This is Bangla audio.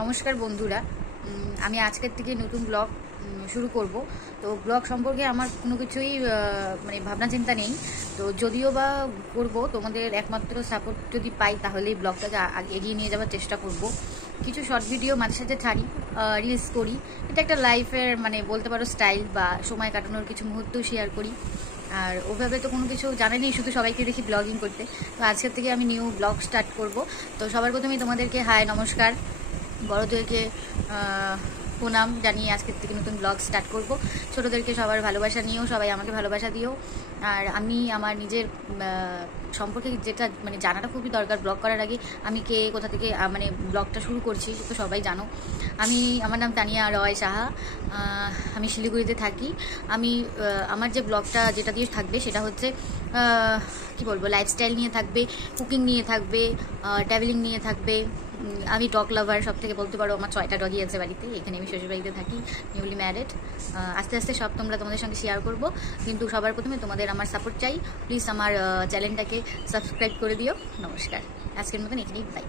নমস্কার বন্ধুরা, আমি আজকের থেকে নতুন ব্লগ শুরু করব। তো ব্লগ সম্পর্কে আমার কোনো কিছুই মানে ভাবনা চিন্তা নেই। তো যদিও বা করব, তোমাদের একমাত্র সাপোর্ট যদি পাই তাহলেই ব্লগটাকে এগিয়ে নিয়ে যাওয়ার চেষ্টা করব। কিছু শর্ট ভিডিও মাঝে সাঝে ছাড়ি, রিলস করি। এটা একটা লাইফের মানে বলতে পারো স্টাইল বা সময় কাটানোর কিছু মুহূর্ত শেয়ার করি। আর ওভাবে তো কোনো কিছু জানেনি, শুধু সবাইকে দেখি ব্লগিং করতে। তো আজকের থেকে আমি নিউ ব্লগ স্টার্ট করব। তো সবার প্রথমেই তোমাদেরকে হাই নমস্কার, বড়দেরকে প্রণাম জানিয়ে আজকের থেকে নতুন ব্লগ স্টার্ট করব। ছোটোদেরকে সবার ভালোবাসা নিয়েও সবাই আমাকে ভালোবাসা দিও। আর আমি আমার নিজের সম্পর্কে যেটা মানে জানাটা খুবই দরকার ব্লগ করার আগে, আমি কে কোথা থেকে মানে ব্লগটা শুরু করছি তো সবাই জানো। আমার নাম তানিয়া রয় সাহা, আমি শিলিগুড়িতে থাকি। আমি আমার যে ব্লগটা যেটা দিয়ে থাকবে সেটা হচ্ছে কি বলবো, লাইফস্টাইল নিয়ে থাকবে, কুকিং নিয়ে থাকবে, ট্রাভেলিং নিয়ে থাকবে। আমি ডগ লাভার, সব থেকে বলতে পারো আমার 6টা ডগই আছে বাড়িতে। এখানে আমি শ্বশুরবাড়িতে থাকি, নিউলি ম্যারিড। আস্তে আস্তে সব তোমাদের সঙ্গে শেয়ার করব, কিন্তু সবার প্রথমে তোমাদের আমার সাপোর্ট চাই। প্লিজ আমার চ্যানেলটাকে সাবস্ক্রাইব করে দিও। নমস্কার, আজকের মতন এখানেই বাই।